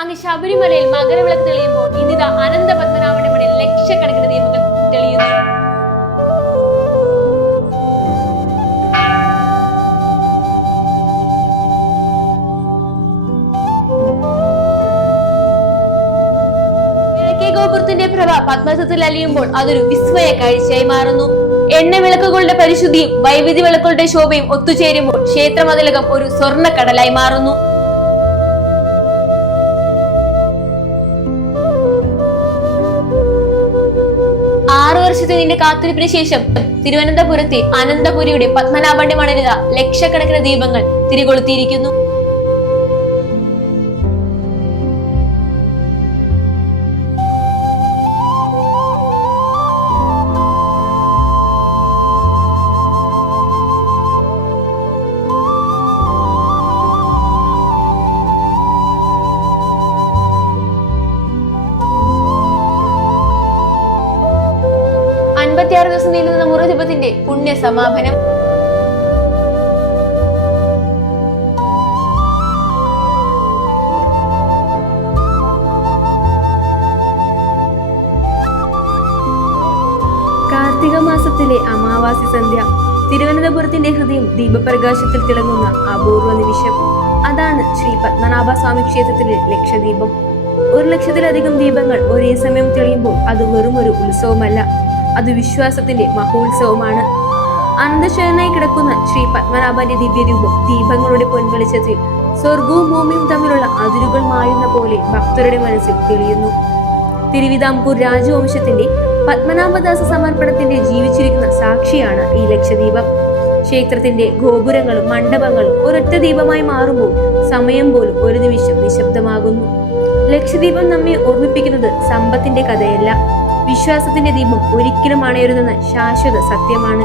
അങ്ങ് ശബരിമലയിൽ മകരവിളക്ക് തെളിയുമ്പോൾ ഇന്നിതാ അനന്ത പത്മനാഭന്റെ മണിയിൽ ലക്ഷക്കണക്കിന് ദീപങ്ങൾ തെളിയുന്നു. കിഴക്കേ ഗോപുരത്തിന്റെ പ്രഭ പത്മത്തിൽ അലിയുമ്പോൾ അതൊരു വിസ്മയ കാഴ്ചയായി മാറുന്നു. എണ്ണ വിളക്കുകളുടെ പരിശുദ്ധിയും വൈദ്യുതി വിളക്കുകളുടെ ശോഭയും ഒത്തുചേരുമ്പോൾ ക്ഷേത്രമതിലകം ഒരു സ്വർണ്ണക്കടലായി മാറുന്നു. വർഷത്തെ നീണ്ട കാത്തിരിപ്പിന് ശേഷം തിരുവനന്തപുരത്തെ അനന്തപുരിയുടെ പത്മനാഭന്റെ മണലിത ലക്ഷക്കണക്കിന് ദീപങ്ങൾ തിരികൊളുത്തിയിരിക്കുന്നു. ദിവസം നീളുന്ന മുറജപത്തിന്റെ പുണ്യ സമാപനം. കാർത്തിക മാസത്തിലെ അമാവാസി സന്ധ്യ തിരുവനന്തപുരത്തിന്റെ ഹൃദയം ദീപപ്രകാശത്തിൽ തിളങ്ങുന്ന അപൂർവ നിമിഷം. അതാണ് ശ്രീ പത്മനാഭ സ്വാമി ക്ഷേത്രത്തിലെ ലക്ഷദീപം. 1,00,000-ലധികം ദീപങ്ങൾ ഒരേ സമയം തെളിയുമ്പോൾ അത് വെറും ഒരു ഉത്സവമല്ല, അത് വിശ്വാസത്തിന്റെ മഹോത്സവമാണ്. അനന്തശയനായി കിടക്കുന്ന ശ്രീ പത്മനാഭന്റെ ദിവ്യരൂപം ദീപങ്ങളുടെ പൊൻവെളിച്ചത്തിൽ സ്വർഗവും ഭൂമിയും തമ്മിലുള്ള അതിരുകൾ മായുന്ന പോലെ ഭക്തരുടെ മനസ്സിൽ തെളിയുന്നു. തിരുവിതാംകൂർ രാജവംശത്തിന്റെ പത്മനാഭദാസ സമർപ്പണത്തിന്റെ ജീവിച്ചിരിക്കുന്ന സാക്ഷിയാണ് ഈ ലക്ഷദീപം. ക്ഷേത്രത്തിന്റെ ഗോപുരങ്ങളും മണ്ഡപങ്ങളും ഒരൊറ്റ ദീപമായി മാറുമ്പോൾ സമയം പോലും ഒരു നിമിഷം നിശബ്ദമാകുന്നു. ലക്ഷദീപം നമ്മെ ഓർമ്മിപ്പിക്കുന്നത് സമ്പത്തിന്റെ കഥയല്ല, വിശ്വാസത്തിന്റെ ദീപം ഒരിക്കലും അണയരുതെന്ന ശാശ്വത സത്യമാണ്.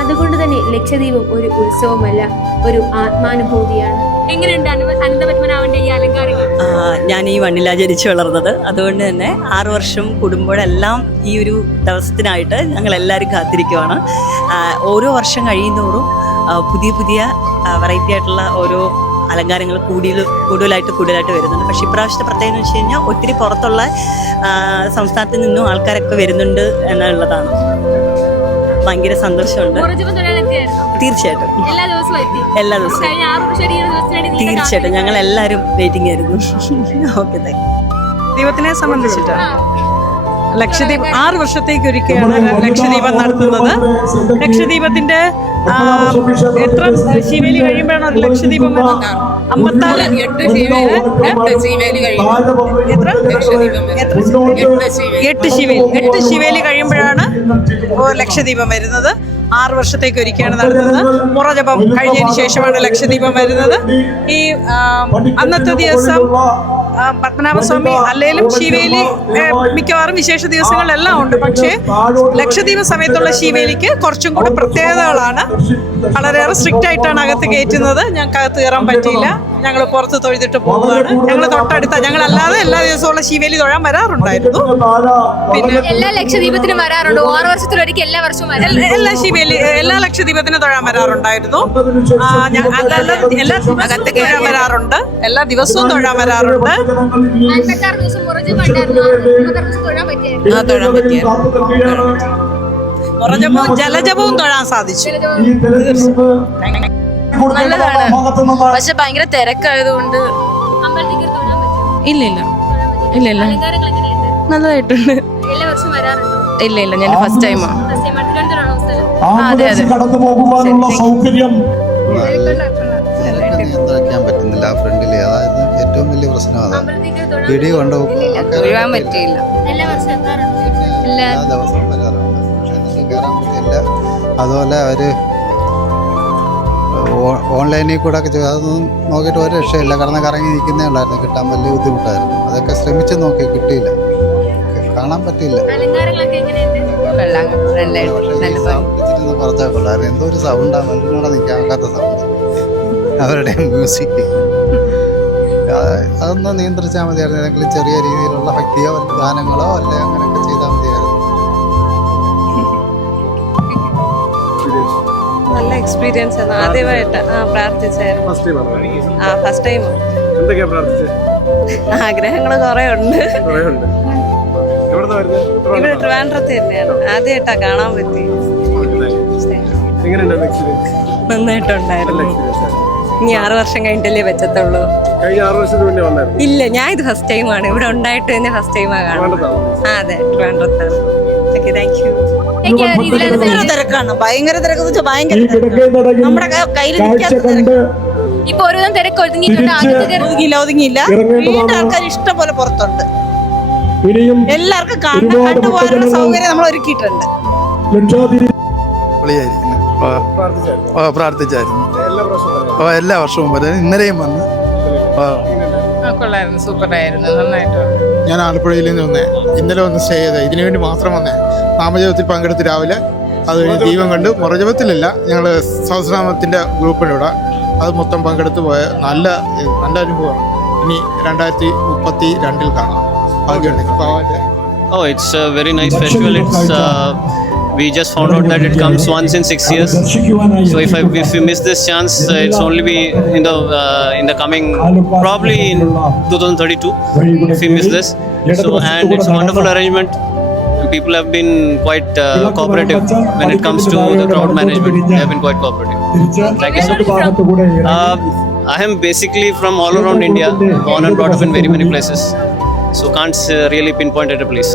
അതുകൊണ്ട് തന്നെ ലക്ഷദീപം ഒരു ഉത്സവമല്ല, ഒരു ആത്മാനുഭൂതിയാണ്. എങ്ങനെയുണ്ട് അനന്തപത്മനാഭന്റെ ഈ അലങ്കാരങ്ങൾ? ഞാൻ ഈ മണ്ണിലാ ജനിച്ചു വളർന്നത്, അതുകൊണ്ട് തന്നെ 6 വർഷം കൂടുമ്പോഴെല്ലാം ഈ ഒരു ദിവസത്തിനായിട്ട് ഞങ്ങൾ എല്ലാവരും കാത്തിരിക്കുവാണ്. ഓരോ വർഷം കഴിയുന്നതോറും പുതിയ പുതിയ വെറൈറ്റി ആയിട്ടുള്ള ഓരോ അലങ്കാരങ്ങൾ കൂടുതലായിട്ട് വരുന്നുണ്ട്. പക്ഷേ ഇപ്രാവശ്യത്തെ പ്രത്യേകത എന്ന് വെച്ച് കഴിഞ്ഞാൽ ഒത്തിരി പുറത്തുള്ള സംസ്ഥാനത്തിൽ നിന്നും ആൾക്കാരൊക്കെ വരുന്നുണ്ട് എന്നുള്ളതാണ്. ഭയങ്കര സന്തോഷമുണ്ട്. തീർച്ചയായിട്ടും എല്ലാ ദിവസവും തീർച്ചയായിട്ടും ഞങ്ങൾ എല്ലാവരും വെയിറ്റിംഗ് ആയിരുന്നു. Okay, thank you. ദീപത്തിനെ സംബന്ധിച്ചിട്ട് ലക്ഷദ്വീപ് 6 വർഷത്തേക്ക് ഒരിക്കലാണ് ലക്ഷദ്വീപം നടത്തുന്നത്. ലക്ഷദ്വീപത്തിന്റെ എത്ര ശിവേലി കഴിയുമ്പോഴാണ് അത് ലക്ഷദ്വീപം? 8 ശിവേലി കഴിയുമ്പോഴാണ് ലക്ഷദ്വീപം വരുന്നത്. 6 വർഷത്തേക്ക് ഒരിക്കലാണ് നടത്തുന്നത്. മുറജപം കഴിഞ്ഞതിന് ശേഷമാണ് ലക്ഷദ്വീപം വരുന്നത്. ഈ അന്നത്തെ ദിവസം പത്മനാഭസ്വാമി അല്ലെങ്കിലും ശിവേലി മിക്കവാറും വിശേഷ ദിവസങ്ങളിലെല്ലാം ഉണ്ട്. പക്ഷേ ലക്ഷദ്വീപ് സമയത്തുള്ള ശിവേലിക്ക് കുറച്ചും കൂടെ പ്രത്യേകതകളാണ്. വളരെയേറെ സ്ട്രിക്റ്റ് ആയിട്ടാണ് അകത്ത് കയറ്റുന്നത്. ഞങ്ങൾക്ക് അകത്ത് കയറാൻ പറ്റിയില്ല, ഞങ്ങൾ പുറത്ത് തൊഴുതിട്ട് പോവുകയാണ്. ഞങ്ങൾ തൊട്ടടുത്ത ഞങ്ങളല്ലാതെ എല്ലാ ദിവസവും ശിവേലി തൊഴാൻ വരാറുണ്ടായിരുന്നു. പിന്നെ എല്ലാ ലക്ഷദ്വീപത്തിനും വരാറുണ്ട്. 6 വർഷത്തിലൊരിക്കൽ എല്ലാ വർഷവും എല്ലാ ലക്ഷദ്വീപത്തിനും തൊഴാൻ വരാറുണ്ടായിരുന്നു. എല്ലാ അകത്ത് കയറാൻ വരാറുണ്ട്, എല്ലാ ദിവസവും തൊഴാൻ വരാറുണ്ട്. മുറജപവും ജലജപവും തൊഴാൻ സാധിച്ചു. നല്ലതാണ്, പക്ഷെ ഭയങ്കര തിരക്കായതുകൊണ്ട് ഇല്ല നല്ലതായിട്ടുണ്ട്. ഇല്ല ഞാൻ ഫസ്റ്റ് ടൈമാ. അതെ നിയന്ത്രിക്കാൻ പറ്റുന്നില്ല ആ ഫ്രണ്ടിൽ. അതായത് ഏറ്റവും വലിയ പ്രശ്നം അതാണ്. പിടി കൊണ്ട് ഒഴിവാൻ പറ്റിയില്ല. എല്ലാ ദിവസവും വരാറുണ്ട്, പക്ഷെ എനിക്ക് കയറാൻ പറ്റില്ല. അതുപോലെ അവർ ഓൺലൈനിൽ കൂടെ ഒക്കെ ചെയ്തു, അതൊന്നും നോക്കിയിട്ട് ഒരു രക്ഷയില്ല. കാരണം കറങ്ങി നിൽക്കുന്നേ ഉള്ളായിരുന്നു, കിട്ടാൻ വലിയ ബുദ്ധിമുട്ടായിരുന്നു. അതൊക്കെ ശ്രമിച്ച് നോക്കി, കിട്ടിയില്ല, കാണാൻ പറ്റിയില്ല. കുറച്ചാൽ കൊള്ളായിരുന്നു. എന്തോ ഒരു സൗണ്ടാണ്, മനുഷ്യനോടെ നിൽക്കാൻ ഒക്കാത്ത സൗണ്ട് അവരുടെ മ്യൂസിക്. അതൊന്ന് നിയന്ത്രിച്ചാൽ മതിയായിരുന്നു. ഏതെങ്കിലും ചെറിയ രീതിയിലുള്ള ഭക്തിയോ ഗാനങ്ങളോ അല്ലെ അങ്ങനെയൊക്കെ ചെയ്താൽ മതിയായിരുന്നു. നല്ല എക്സ്പീരിയൻസ് ആണ്. ആദ്യമായിട്ട് പ്രാർത്ഥിച്ചായിരുന്നു. First time. ആഗ്രഹങ്ങൾ കുറെ ഉണ്ട്. ഇവിടെ ട്രിവാൻഡ്രത്ത് തന്നെയാണ്. ആദ്യമായിട്ടാ കാണാൻ പറ്റി. നന്നായിട്ടുണ്ടായിരുന്നു. ഇനി 6 വർഷം കഴിഞ്ഞിട്ടല്ലേ പറ്റത്തുള്ളൂ. ഇല്ല, ഞാൻ ഇത് ഫസ്റ്റ് ടൈമാണ്. ഇവിടെ ഉണ്ടായിട്ട് തന്നെ ഫസ്റ്റ് ടൈമാണ് കാണുന്നത്. അതെ, ട്രിവാൻഡ്രത്താണ്. Okay, thank you. തിരക്കാണ്, ഭയങ്കര തിരക്കെന്ന് വെച്ചാൽ ഭയങ്കര തിരക്കാണ്. നമ്മുടെ കയ്യിൽ ഇപ്പൊ ഓരോന്നും തിരക്ക് ഒതുങ്ങിയില്ല. വീണ്ടും ആൾക്കാർ ഇഷ്ടം പോലെ പുറത്തുണ്ട്. എല്ലാവർക്കും കണ്ടുപോകാനുള്ള സൗകര്യം നമ്മൾ ഒരുക്കിയിട്ടുണ്ട്. പ്രാർത്ഥിച്ചായിരുന്നു. എല്ലാ വർഷവും വരെ ഇന്നലെയും വന്ന്. കൊള്ളായിരുന്നു, സൂപ്പറായിരുന്നു, നന്നായിട്ടുണ്ട്. ഞാൻ ആലപ്പുഴയിൽ നിന്ന് വന്നേ. ഇന്നലെ വന്ന് സ്റ്റേ ചെയ്തത്. ഇതിനു വേണ്ടി മാത്രം വന്നേ. നാമജപത്തിൽ പങ്കെടുത്ത് രാവിലെ അത് കഴിഞ്ഞ് ദീപം കണ്ട്. മുറജപത്തിലല്ല, ഞങ്ങൾ സഹസ്രനാമത്തിൻ്റെ ഗ്രൂപ്പിലൂടെ അത് മൊത്തം പങ്കെടുത്ത് പോയ നല്ല അനുഭവമാണ്. ഇനി 2032 കാണാം. Oh, it's a very nice festival. We just found out that it comes once in 6 years. So if we miss this chance, it's only be in the coming, probably in 2032. If we miss this, so and it's a wonderful arrangement. People have been quite cooperative when it comes to the crowd management. They have been quite cooperative. Thank you so much. I am basically from all around India, born and brought up in very many places. So can't really pinpoint at a place.